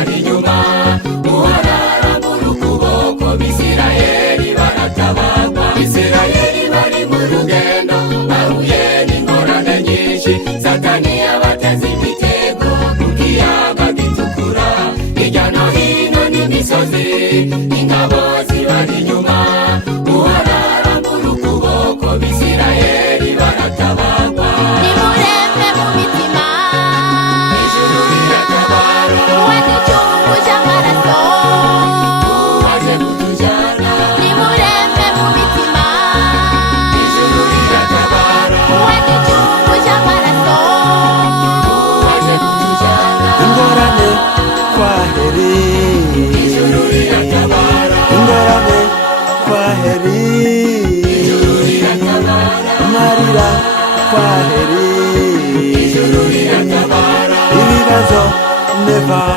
bari inyuma, uharara mu rukuboko b'Isirayeli baratabagwa. Isirayeli bari mu rugendo bahuye n'ingorane nyinshi, Satani yabateze imitego ku kiyaga gitukura, hirya no hino n'imisozi ingabo zibari inyuma, uharara mu rukuboko b'Isirayeli baratabagwa. Nimurembe mu mitima, Ijuru riratabara, uwanje icyungu cy'amaraso. uwaje kutujyana. Nimurembe mu mitima, Ijuru riratabara, uwanje icyungu cy'amaraso. uwaje kutujyana. ingorane kwaheri, Ijuru riratabara, ingorane kwaheri, ijuru riratabara, amarira kwaheri, ijuru riratabara, ibibazo never.